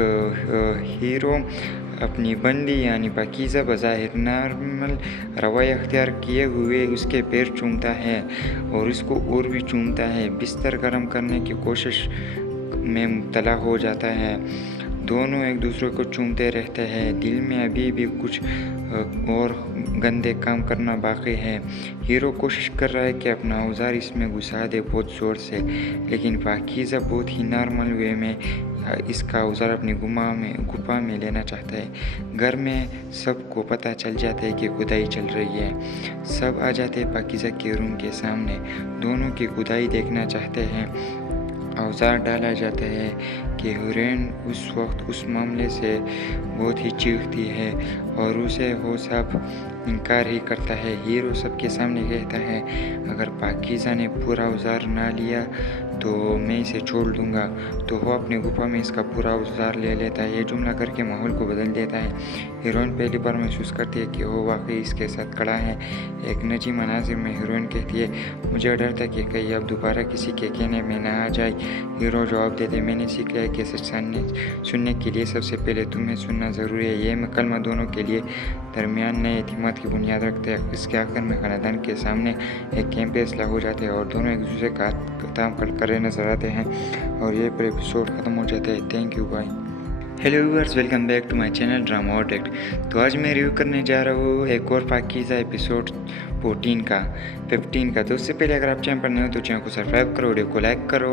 ہیرو اپنی بندی یعنی پاکیزہ بظاہر نارمل رویہ اختیار کیے ہوئے اس کے پیر چومتا ہے اور اس کو اور بھی چومتا ہے، بستر گرم کرنے کی کوشش میں مبتلا ہو جاتا ہے۔ دونوں ایک دوسرے کو چومتے رہتے ہیں، دل میں ابھی بھی کچھ اور گندے کام کرنا باقی ہے۔ ہیرو کوشش کر رہا ہے کہ اپنا اوزار اس میں گھسا دے بہت زور سے، لیکن پاکیزہ بہت ہی نارمل وے میں اس کا اوزار اپنی گپا میں لینا چاہتا ہے۔ گھر میں سب کو پتہ چل جاتا ہے کہ کھدائی چل رہی ہے۔ سب آ جاتے ہیں پاکیزہ کے روم کے سامنے، دونوں کی کھدائی دیکھنا چاہتے ہیں۔ اوزار ڈالا جاتا ہے کہ ہیروئن اس وقت اس معاملے سے بہت ہی چیختی ہے اور اسے وہ سب انکار ہی کرتا ہے۔ ہیرو سب کے سامنے کہتا ہے اگر پاکیزہ نے پورا اوزار نہ لیا تو میں اسے چھوڑ دوں گا، تو وہ اپنے گپا میں اس کا پورا اوزار لے لیتا ہے۔ یہ جملہ کر کے ماحول کو بدل دیتا ہے۔ ہیروئن پہلی بار محسوس کرتی ہے کہ وہ واقعی اس کے ساتھ کھڑا ہے۔ ایک نجی مناظر میں ہیروئن کہتی ہے مجھے ڈر تھا کہ کہیں اب دوبارہ کسی کے کہنے میں نہ آ جائے۔ ہیرو جواب دیتے میں نے سیکھ لیا کہ سچ سننے کے لیے سب سے پہلے تمہیں سننا ضروری ہے۔ یہ مکالمہ دونوں کے لیے درمیان نئے اعتماد کی بنیاد رکھتے ہیں۔ اس کے آخر میں خاندان کے سامنے ایک اہم فیصلہ ہو جاتا ہے اور دونوں ایک دوسرے کا کام کرے نظر آتے ہیں اور یہ پر ایپیسوڈ ختم ہو جاتا ہے۔ Thank you, bye. Hello viewers, welcome back to my channel drama اور ڈیکٹ۔ تو آج میں ریویو کرنے جا رہا ہوں ایک اور پاکیزہ ایپیسوڈ 15 کا۔ تو اس سے پہلے اگر آپ چینل پر نئے ہو تو چینل کو سبسکرائب کرو، ویڈیو کو لائک کرو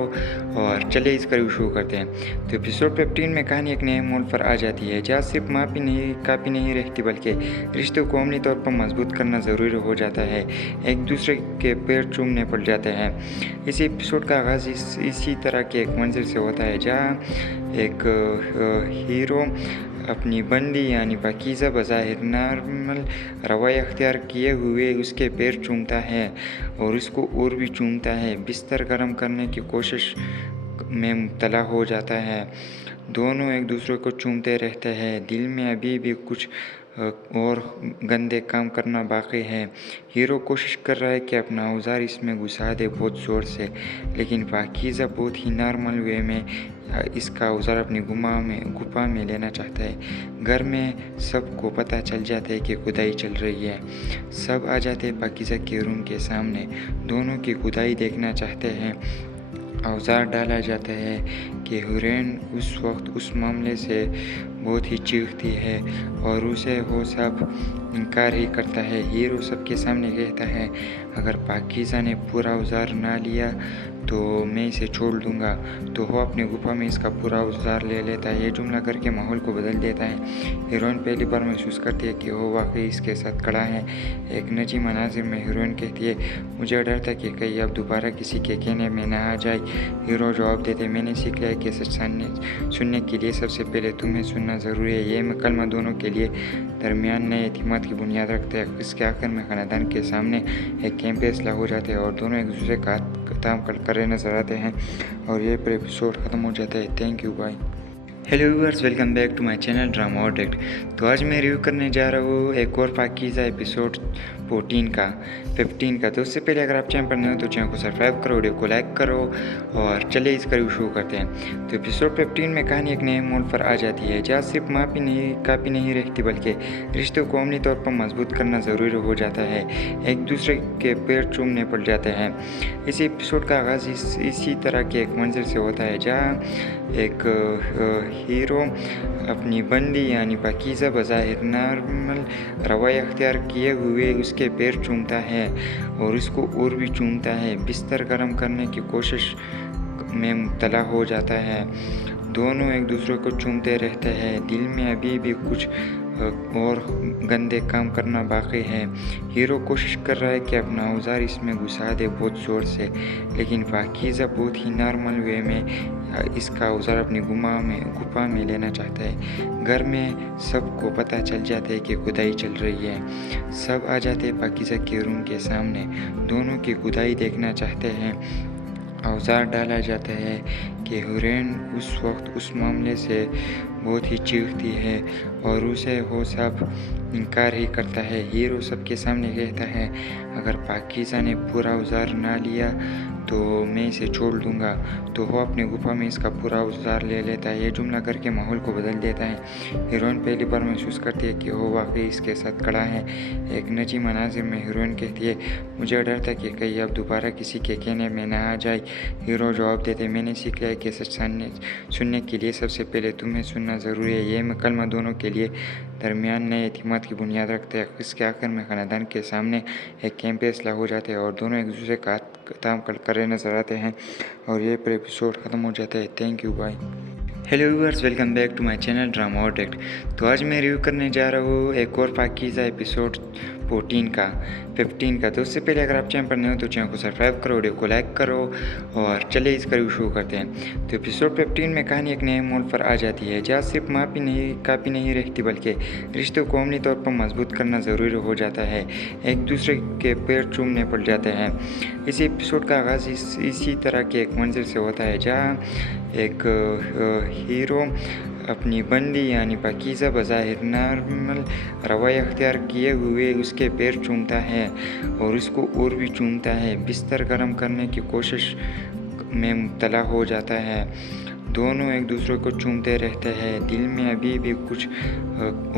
اور چلیے اس کا ریویو شروع کرتے ہیں۔ تو ایپیسوڈ 15 میں کہانی ایک نئے موڑ پر آ جاتی ہے جہاں صرف کافی نہیں رہتی بلکہ رشتوں کو عملی طور پر مضبوط کرنا ضروری ہو جاتا ہے۔ ایک دوسرے کے پیر چومنے پڑ جاتے ہیں۔ اس ایپیسوڈ کا آغاز اسی طرح کے ایک منظر سے ہوتا ہے جہاں ایک ہیرو اپنی بندی یعنی پاکیزہ بظاہر نارمل رویہ اختیار کیے ہوئے اس کے پیر چومتا ہے اور اس کو اور بھی چومتا ہے، بستر گرم کرنے کی کوشش میں مبتلا ہو جاتا ہے۔ دونوں ایک دوسرے کو چومتے رہتے ہیں، دل میں ابھی بھی کچھ اور گندے کام کرنا باقی ہے۔ ہیرو کوشش کر رہا ہے کہ اپنا اوزار اس میں گھسا دے بہت زور سے، لیکن پاکیزہ بہت ہی نارمل وے میں اس کا اوزار اپنی گپا میں لینا چاہتا ہے۔ گھر میں سب کو پتہ چل جاتا ہے کہ کھدائی چل رہی ہے۔ سب آ جاتے ہیں پاکیزہ کے روم کے سامنے، دونوں کی کھدائی دیکھنا چاہتے ہیں۔ اوزار ڈالا جاتا ہے کہ ہیروئن اس وقت اس معاملے سے بہت ہی چیختی ہے اور اسے وہ سب انکار ہی کرتا ہے۔ ہیرو سب کے سامنے کہتا ہے اگر پاکیزہ نے پورا اوزار نہ لیا تو میں اسے چھوڑ دوں گا، تو وہ اپنے گپا میں اس کا پورا اوزار لے لیتا ہے۔ یہ جملہ کر کے ماحول کو بدل دیتا ہے۔ ہیروئن پہلی بار محسوس کرتی ہے کہ وہ واقعی اس کے ساتھ کھڑا ہے۔ ایک نجی مناظر میں ہیروئن کہتی ہے مجھے ڈر تھا کہ کہیں اب دوبارہ کسی کے کہنے میں نہ آ جائے۔ ہیرو جواب دیتے میں نے سیکھ لیا کہ سچ سننے کے لیے سب سے پہلے تمہیں سننا ضروری ہے۔ یہ مکالمہ دونوں کے لیے درمیان نئے اعتماد کی بنیاد رکھتے ہیں۔ اس کے آخر میں خاندان کے سامنے ایک اہم فیصلہ ہو جاتا ہے اور دونوں ایک دوسرے کا کام کرے نظر آتے ہیں اور یہ پر ایپیسوڈ ختم ہو جاتا ہے۔ Thank you, bye. Hello viewers, welcome back to my channel drama اور ڈیکٹ۔ تو آج میں ریویو کرنے جا رہا ہوں ایک اور پاکیزہ ایپیسوڈ 15 کا۔ تو اس سے پہلے اگر آپ چینل پر نئے ہو تو چینل کو سبسکرائب کرو، ویڈیو کو لائک کرو اور چلیے اس کا ریویو شروع کرتے ہیں۔ تو ایپیسوڈ 15 میں کہانی ایک نئے موڑ پر آ جاتی ہے جہاں صرف کافی نہیں رہتی بلکہ رشتوں کو عملی طور پر مضبوط کرنا ضروری ہو جاتا ہے۔ ایک دوسرے کے پیر چومنے پڑ جاتے ہیں۔ اس ایپیسوڈ کا آغاز اسی طرح کے ایک منظر سے ہوتا ہے جہاں ایک ہیرو اپنی بندی یعنی پاکیزہ بظاہر نارمل رویہ اختیار کیے ہوئے اس کے پیر چومتا ہے اور اس کو اور بھی چومتا ہے، بستر گرم کرنے کی کوشش میں مبتلا ہو جاتا ہے۔ دونوں ایک دوسرے کو چومتے رہتے ہیں، دل میں ابھی بھی کچھ और गंदे काम करना बाकी है। हीरो कोशिश कर रहा है कि अपना औजार इसमें घुसा दे बहुत ज़ोर से, लेकिन पाकीज़ा बहुत ही नॉर्मल वे में इसका औजार अपनी गुफा में लेना चाहता है। घर में सबको पता चल जाता है कि खुदाई चल रही है। सब आ जाते हैं पाकीज़ा के रूम के सामने, दोनों की खुदाई देखना चाहते हैं। औजार डाला जाता है कि हुरैन उस वक्त उस मामले से बहुत ही चीखती है और उसे वो सब इनकार ही करता है। हीरो सबके सामने कहता है, अगर पाकीज़ा ने पूरा औजार ना लिया तो मैं इसे छोड़ दूंगा। तो वो अपनी गुफा में इसका पूरा औजार ले लेता है। ये जुमला करके माहौल को बदल देता है। हीरोइन पहली बार महसूस करती है कि वो वाकई इसके साथ खड़ा है। एक नजी मनाजिर में हीरोइन कहती है, मुझे डर था कि कहीं अब दोबारा किसी के कहने में ना आ जाए। हीरो जवाब देते, मैंने सीखा है कि सच सुनने के लिए सबसे पहले तुम्हें सुनना ज़रूरी है। यह मकलमा दोनों के लिए दरमियान नए एतमाद की बुनियाद रखते हैं। इसके आखिर में खानदान के सामने एक कैंप फैसला हो जाते हैं और दोनों एक दूसरे का काम कर रहे नजर आते हैं और ये पर एपिसोड ख़त्म हो जाता है। Thank you, bye. Hello viewers, welcome back to my channel drama और एक्ट। तो आज मैं रिव्यू करने जा रहा हूँ एक और पाकीज़ा एपिसोड 15 का। तो उससे पहले अगर आप चैनल पर नए हो तो चैनल को सब्सक्राइब करो, वीडियो को लाइक करो और चलिए इसका रिव्यू शुरू करते हैं। तो एपिसोड 15 में कहानी एक नए मोड़ पर आ जाती है, जहाँ सिर्फ काफ़ी नहीं रहती बल्कि रिश्तों को अमली तौर पर मजबूत करना ज़रूरी हो जाता है। एक दूसरे के पैर चूमने पड़ जाते हैं। इस एपिसोड का आगाज़ इसी तरह के एक मंजिल से होता है, जहाँ एक हीरो अपनी बंदी यानी पाकीज़ा बज़ाहिर नॉर्मल रवैया अख्तियार किए हुए उसके पैर चूमता है और उसको और भी चूमता है। बिस्तर गर्म करने की कोशिश में मुब्तला हो जाता है। दोनों एक दूसरे को चूमते रहते हैं। दिल में अभी भी कुछ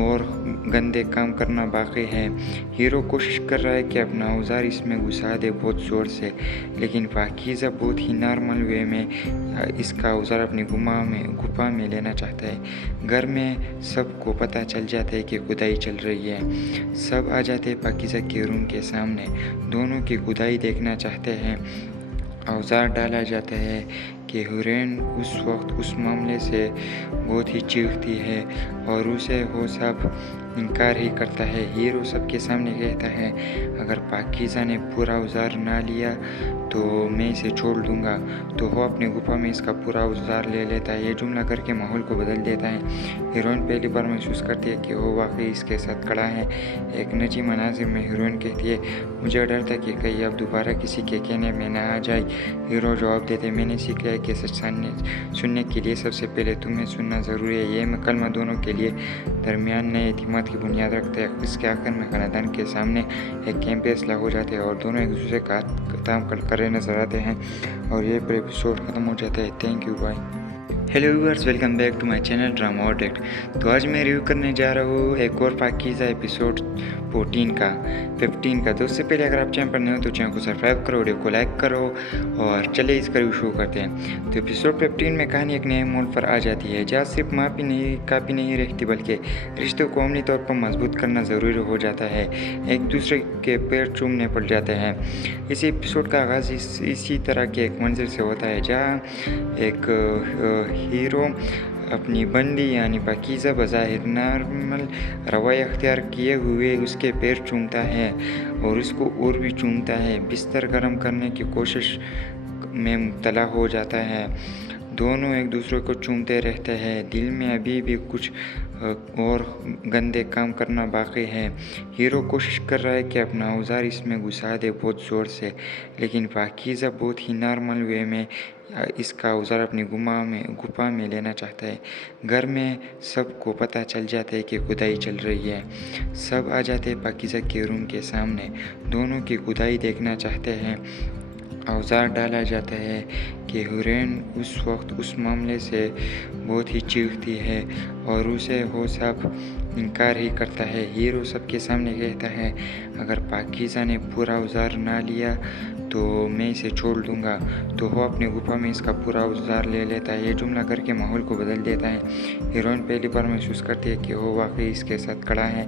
और गंदे काम करना बाकी है। हीरो कोशिश कर रहा है कि अपना औजार इसमें घुसा दे बहुत ज़ोर से, लेकिन पाकीज़ा बहुत ही नॉर्मल वे में इसका औजार अपनी गुफा में लेना चाहता है। घर में सबको पता चल जाता है कि खुदाई चल रही है। सब आ जाते हैं पाकीज़ा के रूम के सामने, दोनों की खुदाई देखना चाहते हैं। औजार डाला जाता है कि हुरैन उस वक्त उस मामले से बहुत ही चीखती है और उसे वो सब इनकार ही करता है। हीरो सबके सामने कहता है, अगर पाकीज़ा ने पूरा औजार ना लिया तो मैं इसे छोड़ दूंगा। तो वो अपनी गुफा में इसका पूरा औजार ले लेता है। ये जुमला करके माहौल को बदल देता है। हीरोइन पहली बार महसूस करती है कि वो वाकई इसके साथ खड़ा है। एक नजी मनाजिर में हीरोइन कहती है, मुझे डर था कि कहीं अब दोबारा किसी के कहने में ना आ जाए। हीरो जवाब देते, मैंने सीखा है कि सच सुनने के लिए सबसे पहले तुम्हें सुनना ज़रूरी है। यह मकलमा दोनों के लिए दरमियान नए एतमाद की बुनियाद रखते हैं। इसके आखिर में खानदान के सामने एक कैंप फैसला हो जाते हैं और दोनों एक दूसरे का काम कर रहे नजर आते हैं और ये पर एपिसोड ख़त्म हो जाता है। Thank you, bye. Hello viewers, welcome back to my channel drama और एक्ट। तो आज मैं रिव्यू करने जा रहा हूँ एक और पाकीज़ा एपिसोड 15 का। तो उससे पहले अगर आप चैनल पर नए हो तो चैनल को सब्सक्राइब करो, वीडियो को लाइक करो और चलिए इसका रिव्यू शुरू करते हैं। तो एपिसोड 15 में कहानी एक नए मोड़ पर आ जाती है, जहाँ सिर्फ काफ़ी नहीं रहती बल्कि रिश्तों को अमली तौर पर मजबूत करना ज़रूरी हो जाता है। एक दूसरे के पैर चूमने पड़ जाते हैं। इस एपिसोड का आगाज़ इसी तरह के एक मंजिल से होता है, जहाँ एक हीरो अपनी बंदी यानी पाकीज़ा बज़ाहिर नॉर्मल रवैया अख्तियार किए हुए उसके पैर चूमता है और उसको और भी चूमता है। बिस्तर गर्म करने की कोशिश में मुब्तला हो जाता है। दोनों एक दूसरे को चूमते रहते हैं। दिल में अभी भी कुछ और गंदे काम करना बाकी है। हीरो कोशिश कर रहा है कि अपना औजार इसमें घुसा दे बहुत ज़ोर से, लेकिन पाकीज़ा बहुत ही नॉर्मल वे में इसका औजार अपनी गुफा में लेना चाहता है। घर में सबको पता चल जाता है कि खुदाई चल रही है। सब आ जाते हैं पाकीज़ा के रूम के सामने, दोनों की खुदाई देखना चाहते हैं। औजार डाला जाता है कि हुरैन उस वक्त उस मामले से बहुत ही चीखती है और उसे वो सब इनकार ही करता है। हीरो सबके सामने कहता है, अगर पाकीज़ा ने पूरा औजार ना लिया तो मैं इसे छोड़ दूंगा। तो वो अपनी गुफा में इसका पूरा औजार ले लेता है। ये जुमला घर के माहौल को बदल देता है। हीरोइन पहली बार महसूस करती है कि वो वाकई इसके साथ खड़ा है।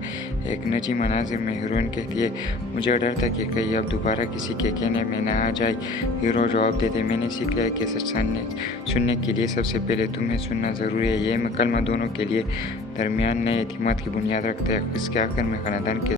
एक निजी मनाजिर में हीरोइन कहती है, मुझे डर था कि कहीं अब दोबारा किसी के कहने में ना आ जाए। हीरो जवाब देते, मैंने सीख लिया कि सच सुनने के लिए सबसे पहले तुम्हें सुनना ज़रूरी है। ये कलमा दोनों के लिए दरमियान नए एतमाद की बुनियाद रखता है। इसके आखिर में खानदान के